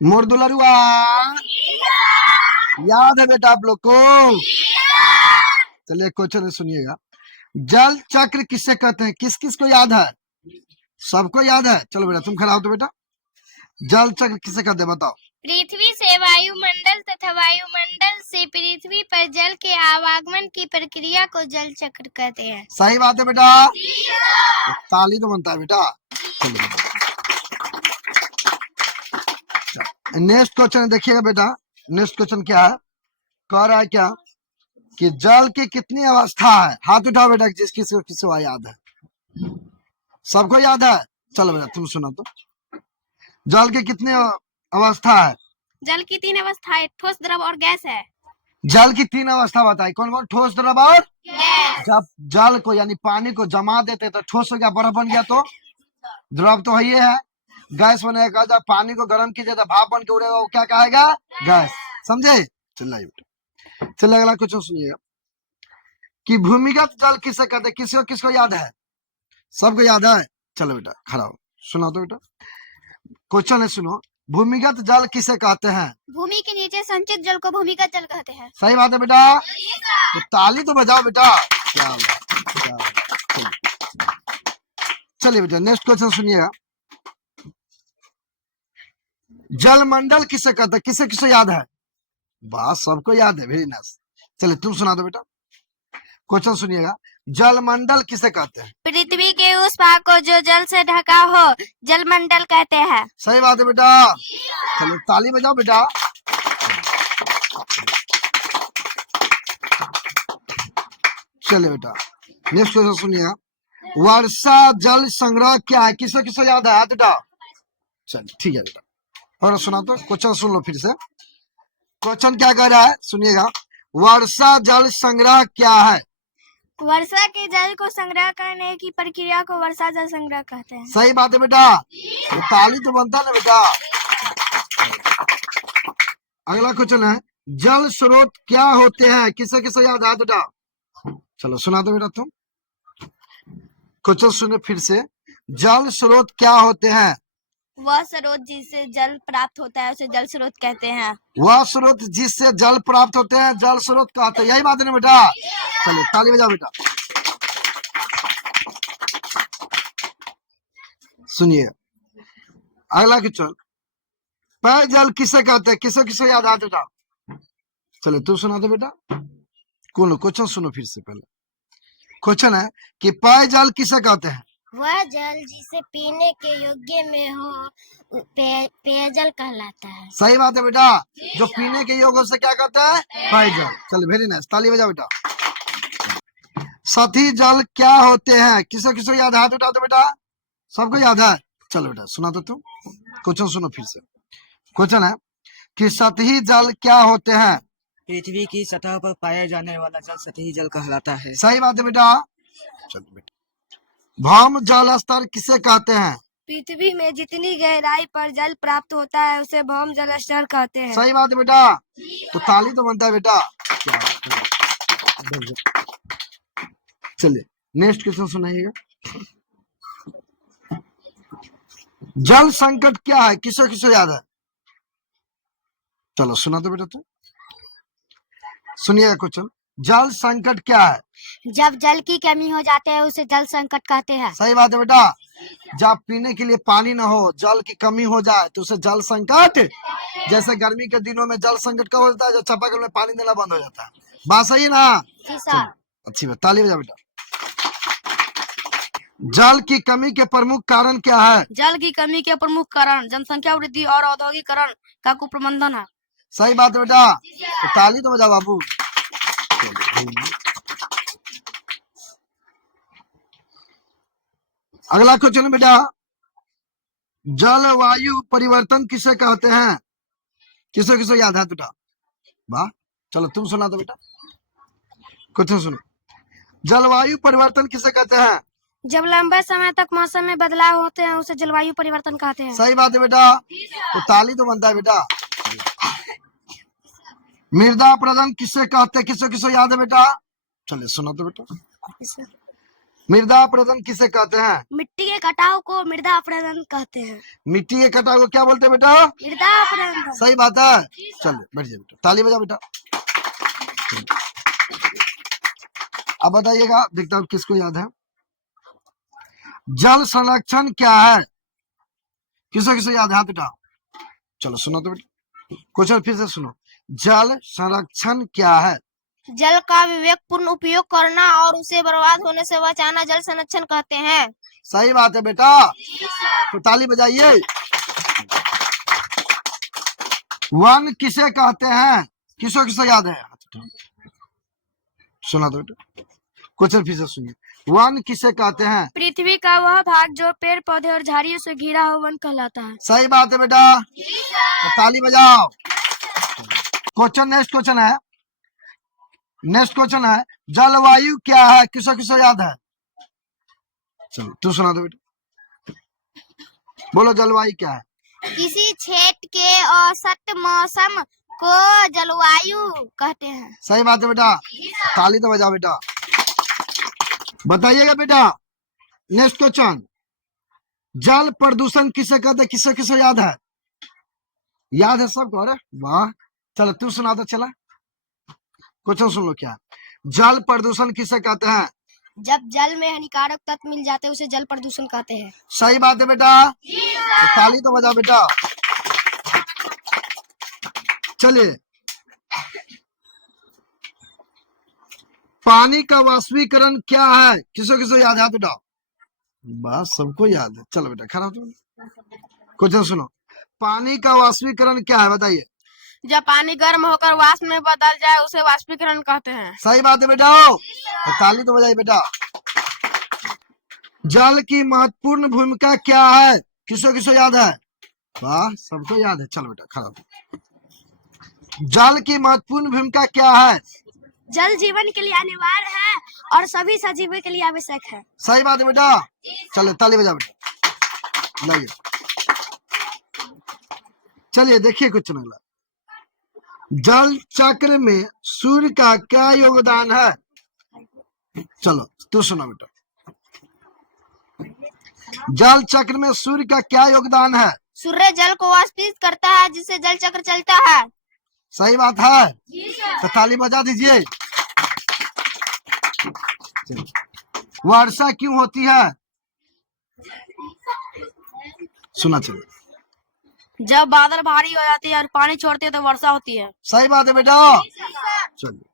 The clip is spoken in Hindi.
मोर दुलरुआ याद है बेटा आप लोग को? चलिए क्वेश्चन सुनिएगा। जल चक्र किससे कहते हैं? किस किस को याद है? सबको याद है। चलो बेटा तुम खड़ा हो तो बेटा, जल चक्र किसे कहते हैं बताओ? पृथ्वी से वायुमंडल तथा वायुमंडल से पृथ्वी पर जल के आवागमन की प्रक्रिया को जल चक्र कहते हैं। सही बात है बेटा, ताली तो बनता है बेटा। नेक्स्ट क्वेश्चन देखिएगा बेटा। नेक्स्ट क्वेश्चन क्या है? कह रहा है क्या कि जल की कितनी अवस्था है? हाथ उठाओ बेटा जिस किसी को किसी को याद है। सबको याद है? चलो बेटा तुम सुनो तो, जल की कितनी अवस्था है? जल की 3 अवस्थाएं, ठोस, द्रव और गैस है। जल की 3 अवस्था बताई, कौन कौन? ठोस, द्रव और गैस। जब जल को यानी पानी को जमा देते तो ठोस हो गया, बर्फ बन गया, तो द्रव तो है, ये है। गैस बनेगा जब पानी को गर्म कीजिए तो भाप बन के उड़ेगा, वो क्या कहेगा? गैस। समझे? चलिए बेटा, चलिए अगला क्वेश्चन सुनिएगा कि भूमिगत जल किसे कहते हैं? किसको किसको याद है? सबको याद है? चलो बेटा खड़ा हो, सुना तो बेटा क्वेश्चन है, सुनो। भूमिगत जल किसे कहते हैं? भूमि के नीचे संचित जल को भूमिगत जल कहते हैं। सही बात है बेटा, तो ताली तो बजाओ बेटा। क्या बात। चलिए बेटा नेक्स्ट क्वेश्चन सुनिएगा। जलमंडल किसे कहते हैं? किसे किसे याद है? बस सबको याद है, वेरी नाइस। चलिए तुम सुना दो बेटा, क्वेश्चन सुनिएगा। जलमंडल किसे कहते हैं? पृथ्वी के उस भाग को जो जल से ढका हो जलमंडल कहते हैं। सही बात है बेटा, चलिए ताली बजाओ बेटा। चलिए बेटा नेक्स्ट क्वेश्चन सुनिएगा। वर्षा जल संग्रह क्या है? किसे किसे याद है? हाथ उठाओ। चलिए ठीक है बेटा, और सुना तो क्वेश्चन सुन लो फिर से। क्वेश्चन क्या कह रहा है सुनिएगा। वर्षा जल संग्रह क्या है? वर्षा के जल को संग्रह करने की प्रक्रिया को वर्षा जल संग्रह कहते हैं। सही बात है बेटा, तो ताली तो बनता है ना बेटा। अगला क्वेश्चन है, जल स्रोत क्या होते हैं? किसे किसे याद है? बेटा चलो सुना दो बेटा तुम, क्वेश्चन सुने फिर से। जल स्रोत क्या होते हैं? वह स्रोत जिससे जल प्राप्त होता है उसे जल स्रोत कहते हैं। वह स्रोत जिससे जल प्राप्त होते हैं जल स्रोत कहते हैं। यही बात है ना बेटा? चलो ताली बजाओ बेटा। सुनिए अगला क्वेश्चन, पेयजल किसे कहते हैं? किसे किसे याद है बेटा? चलो तू सुना दो बेटा। कौन? क्वेश्चन सुनो फिर से। पहले क्वेश्चन है कि पेयजल किसे कहते हैं? वह जल जिसे पीने के योग्य में हो पेयजल कहलाता है। सही बात है बेटा, जो पीने के योग्य से क्या कहता है? पेयजल। चलो वेरी नाइस, ताली बजाओ बेटा। सतही जल क्या होते हैं? किसे किसे याद है? हाथ उठा दो बेटा। सबको याद है? चलो बेटा सुना दो तुम, क्वेश्चन सुनो फिर से। क्वेश्चन है कि सतही जल क्या होते हैं? पृथ्वी की सतह पर पाया जाने वाला जल सतही जल कहलाता है। सही बात है बेटा। चलो बेटा, भौम जल स्तर किसे कहते हैं? पृथ्वी में जितनी गहराई पर जल प्राप्त होता है उसे भौम जल स्तर कहते हैं। सही बात है बेटा, तो ताली तो बनता है बेटा। चलिए नेक्स्ट क्वेश्चन सुनाइएगा। जल संकट क्या है? किसे किसे याद है? चलो सुना दो बेटा तुम, सुनिएगा क्वेश्चन। जल संकट क्या है? जब जल की कमी हो जाती है उसे जल संकट कहते हैं। सही बात है बेटा, जब पीने के लिए पानी ना हो, जल की कमी हो जाए तो उसे जल संकट। जैसे गर्मी के दिनों में जल संकट कब होता है? जब चापाकल में पानी देना बंद हो जाता है। बात सही है ना? अच्छी बात, ताली बजा बेटा। जल की कमी के प्रमुख कारण क्या है? जल की कमी के प्रमुख कारण जनसंख्या वृद्धि और औद्योगिकरण का कुप्रबंधन है। सही बात है बेटा, तो ताली तो बजा बाबू। अगला क्वेश्चन बेटा, जलवायु परिवर्तन किसे कहते हैं? किसे किसे याद है बेटा? वाह, चलो तुम सुना दो बेटा, क्वेश्चन सुनो। जलवायु परिवर्तन किसे कहते हैं? जब लंबे समय तक मौसम में बदलाव होते हैं उसे जलवायु परिवर्तन कहते हैं। सही बात है बेटा, तो ताली तो बनता है बेटा। मृदा अपरदन किसे कहते हैं? किसे किसे याद है बेटा? चलिए सुना तो बेटा। मृदा अपरदन किसे कहते हैं? मिट्टी के कटाव को मृदा अपरदन कहते हैं। मिट्टी के कटाव को क्या बोलते हैं बेटा? मृदा अपरदन। सही बात है। चलिए बैठ जाइए बेटा, ताली बजाओ बेटा। अब बताइएगा, देखता हूँ किसको याद है। जल संरक्षण क्या है? किसको किसको याद है? हाथ उठाओ। चलो सुनो तो बेटा, क्वेश्चन फिर से सुनो। जल संरक्षण क्या है? जल का विवेकपूर्ण उपयोग करना और उसे बर्बाद होने से बचाना जल संरक्षण कहते हैं। सही बात है बेटा, तो ताली बजाइए। वन किसे कहते हैं? किसको किसको याद है? सुना तो बेटा, क्वेश्चन फिर से सुनिए। वन किसे कहते हैं? पृथ्वी का वह भाग जो पेड़ पौधे और झाड़ियों से घिरा हुआ वन कहलाता है। सही बात है बेटा, तो ताली बजाओ। क्वेश्चन नेक्स्ट क्वेश्चन है, नेक्स्ट क्वेश्चन है जलवायु क्या है? किसको किसको याद है? चलो तू सुना दो बेटा, बोलो जलवायु क्या है? किसी क्षेत्र के औसत मौसम को जलवायु कहते हैं। सही बात है बेटा, ताली तो बजाओ बेटा। बताइएगा बेटा, नेक्स्ट क्वेश्चन, जल प्रदूषण किसे कहते हैं? किसे किसे याद है? याद है सबको? अरे वाह, चलो तू सुना दो। चला क्वेश्चन सुन लो, क्या जल प्रदूषण किसे कहते हैं? जब जल में हानिकारक तत्व मिल जाते हैं उसे जल प्रदूषण कहते हैं। सही बात है बेटा, तो ताली तो बजाओ बेटा। चलिए, पानी का वाष्पीकरण क्या है? किसको किसको याद है बेटा? बस सबको याद है। चलो बेटा खड़ा हो, क्वेश्चन सुनो। पानी का वाष्पीकरण क्या है बताइए? जब पानी गर्म होकर वाष्प में बदल जाए उसे वाष्पीकरण कहते हैं। सही बात है बेटा, तो ताली तो बजाइए बेटा। जल की महत्वपूर्ण भूमिका क्या है? किसको किसको याद है? वाह सबको याद है। चलो बेटा खड़ा हो। जल की महत्वपूर्ण भूमिका क्या है? जल जीवन के लिए अनिवार्य है और सभी सजीवों के लिए आवश्यक है। सही बात है बेटा, चलो ताली बजा बेटा। लाइए, चलिए देखिए क्वेश्चन अगला। जल चक्र में सूर्य का क्या योगदान है? चलो तू सुना बेटा, जल चक्र में सूर्य का क्या योगदान है? सूर्य जल को वाष्पित करता है जिससे जल चक्र चलता है। सही बात है, तो ताली बजा दीजिए। वर्षा क्यों होती है? सुना चलो। जब बादल भारी हो जाती है और पानी छोड़ते हैं तो वर्षा होती है। सही बात है बेटा, चलिए।